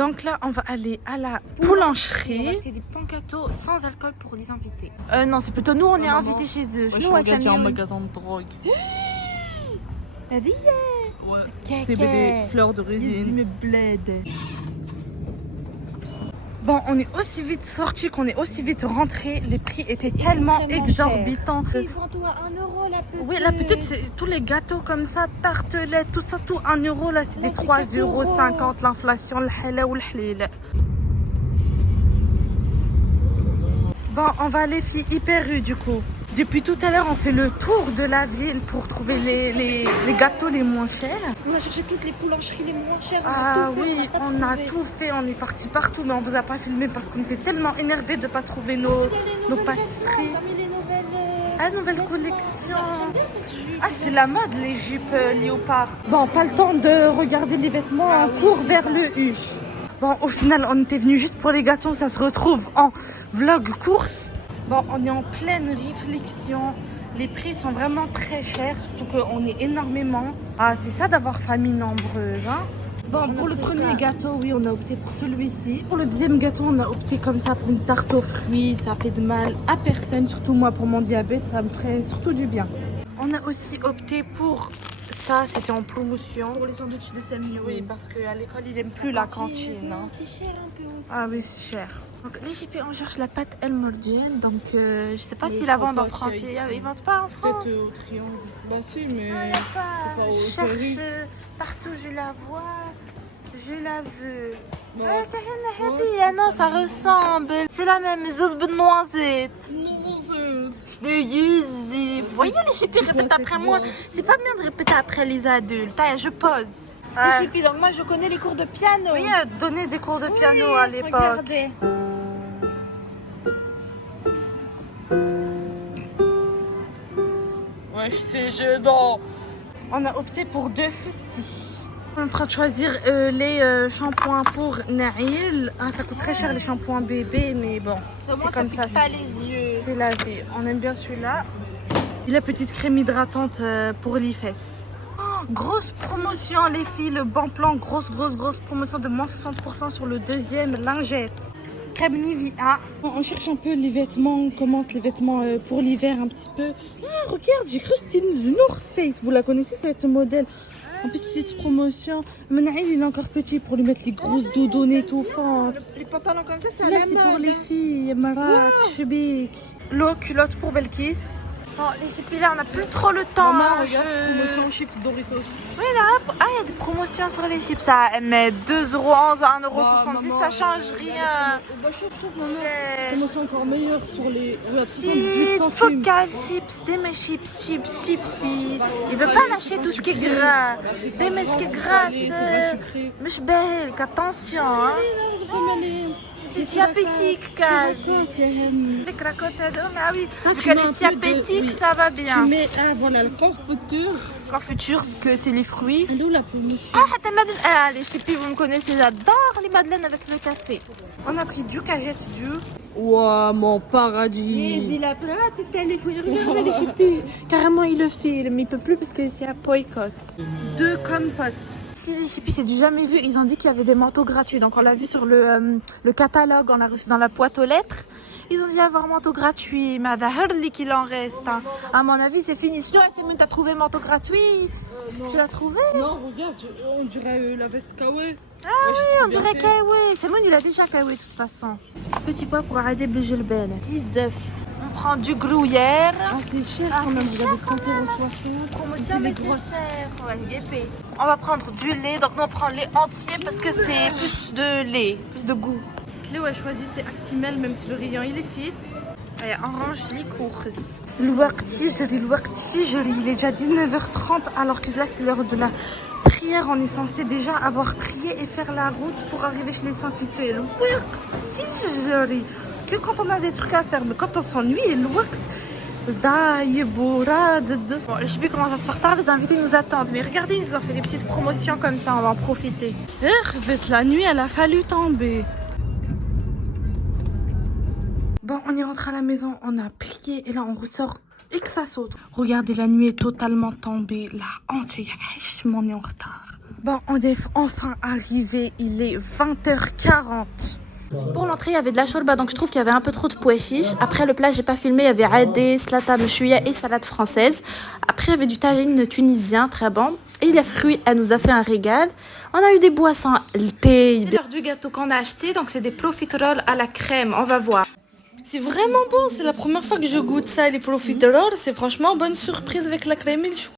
Donc là, on va aller à la boulangerie. On va acheter des pancattos sans alcool pour les invités. Non, c'est plutôt nous, on est maman. invités chez eux. Ouais, je regarde, il y a un magasin de drogue. Ouais. CBD, fleurs de résine. Bon, on est aussi vite sortis qu'on est aussi vite rentrés. Les prix étaient tellement exorbitants. Ils vendent tout à 1 euro la petite. Oui, la petite, c'est tous les gâteaux comme ça, tartelettes, tout ça, tout 1 euro. Là, c'est des 3,50 €. L'inflation, le halal ou le halil. Bon, on va aller filles hyper rue du coup. Depuis tout à l'heure, on fait le tour de la ville pour trouver les gâteaux les moins chers. On a cherché toutes les boulangeries les moins chères. Ah oui, on a trouvé. tout fait, on est parti partout, mais on vous a pas filmé parce qu'on était tellement énervés de pas trouver nos pâtisseries. Ils ont mis les nouvelles. Ah, nouvelle collection. J'aime bien cette jupe. Ah, c'est la mode les jupes léopard. Bon, pas le temps de regarder les vêtements, on court vers le U. Bon, au final, on était venu juste pour les gâteaux, ça se retrouve en vlog course. Bon, on est en pleine réflexion. Les prix sont vraiment très chers, surtout qu'on est énormément. Ah, c'est ça d'avoir famille nombreuse, hein. Bon, pour le premier gâteau, oui, on a opté pour celui-ci. Pour le deuxième gâteau, on a opté comme ça pour une tarte aux fruits. Ça fait de mal à personne, surtout moi pour mon diabète, ça me ferait surtout du bien. On a aussi opté pour ça, c'était en promotion. Pour les sandwichs de Samuel. Oui, parce qu'à l'école, il aime plus la cantine. Hein. C'est cher un peu aussi. Ah oui, c'est cher. Donc les JP, on cherche la pâte El Mordienne. Donc je sais pas s'ils la vendent en France. Ils vendent pas en France. Peut-être au Triangle. Bah si, mais Ah, c'est pas au je cherche Ferry. partout, je la vois. Je la veux. Bon. Ah non, ça ressemble. C'est la même, zos de noisette. Non, c'est... De yuzu. Vous voyez les JP répètent après moi. C'est pas bien de répéter après les adultes. Allez, je pose. Les JP, donc moi je connais les cours de piano. Oui, donner des cours de piano à l'époque. Regardez. Ouais, c'est gênant. On a opté pour 2 fustis. On est en train de choisir les shampoings pour Naïl. Ah, ça coûte très cher les shampoings bébé, mais bon, C'est comme ça. pas les yeux. C'est la vie. On aime bien celui-là. Et la petite crème hydratante pour les fesses. Oh, grosse promotion les filles, le bon plan, grosse promotion de moins 60% sur le deuxième lingette. Crème Nivea. On cherche un peu les vêtements, on commence les vêtements pour l'hiver un petit peu. Ah, regarde, j'ai cru que c'était une North Face. Vous la connaissez cette modèle? En plus, petite promotion. Menaïl, il est encore petit pour lui mettre les grosses doudounes étouffantes. Les pantalons comme ça, c'est à Là, la c'est pour mode. les filles. Marat, Chebik. L'eau culotte pour Belkis. Bon, les JP là, on n'a plus trop le temps. Maman, hein, regarde, je- promotion chips Doritos. Oui, là, ah, il y a des promotions sur les chips. Ça met 2,11 € à 1,70 €, ça change rien. Bah, chauffe, maman. Euh, Promotion encore meilleure sur les... Regarde, 78 Chips, centimes. focal, chips, des mes chips. Il veut pas lâcher tout ce qui est gras. Des mes ce qui est gras, mais je belle, attention, hein. Petit diabétique, quasi. Des cracottes, ah oui. Vu qu'elle est diabétique, ça va bien. Tu mets, voilà, le confiture. Confiture, que c'est les fruits. Elle est où la promotion? Ah, t'as madeleine. Ah, les chippies, vous me connaissez, j'adore les madeleines avec le café. On a pris du cagette du. Ouah, mon paradis. Il a plein, c'était les fruits. Regardez les chippies. Carrément, il le filme, mais il peut plus parce que c'est à boycott. 2 compotes. Si les chippies, c'est du jamais vu. Ils ont dit qu'il y avait des manteaux gratuits. Donc, on l'a vu sur le catalogue, on l'a reçu dans la boîte aux lettres. Ils ont dit avoir manteau gratuit. Mais à Daherli qu'il en reste. Hein. À mon avis, c'est fini. Sinon, c'est mieux, t'as trouvé manteau gratuit. Tu l'as trouvé? Non, regarde, on dirait la veste Kawe. Ah oui, on dirait Kawe. C'est il a déjà Kawe de toute façon. Petit pois pour arrêter de bouger le bel. 10 œufs. On prend du gruyère. Ah, c'est cher Ah, quand même, c'est vous avez cher quand 5,60 €. Promotion, les mais c'est grosses. cher. Ouais, épais. On va prendre du lait. Donc, nous, on prend le lait entier parce que c'est plus de lait, plus de goût. Cléo a choisi c'est Actimel, même si le rayon il est fit. Et orange, les courses. Le Waqtijri, il est déjà 19h30 alors que là c'est l'heure de la prière. On est censé déjà avoir prié et faire la route pour arriver chez les Saint-Fitués. Le Waqtijri, que quand on a des trucs à faire, mais quand on s'ennuie, le Waqt. Bon, je sais plus comment ça se fait tard, les invités nous attendent. Mais regardez, ils nous ont fait des petites promotions comme ça, on va en profiter. La nuit, elle a fallu tomber. Bon, on y rentre à la maison, on a plié et là on ressort et que ça saute. Regardez, la nuit est totalement tombée. La honte, on est en retard. Bon, on est enfin arrivé, il est 20h40. Pour l'entrée, il y avait de la shorba, donc je trouve qu'il y avait un peu trop de pois chiches. Après le plat, j'ai pas filmé, il y avait adé, slata mechouia et salade française. Après, il y avait du tagine tunisien, très bon. Et les fruits, elle nous a fait un régal. On a eu des boissons, le thé. C'est l'heure du gâteau qu'on a acheté, donc c'est des profiteroles à la crème, on va voir. C'est vraiment bon, c'est la première fois que je goûte ça, les profiteroles. C'est franchement bonne surprise avec la crème et le chou.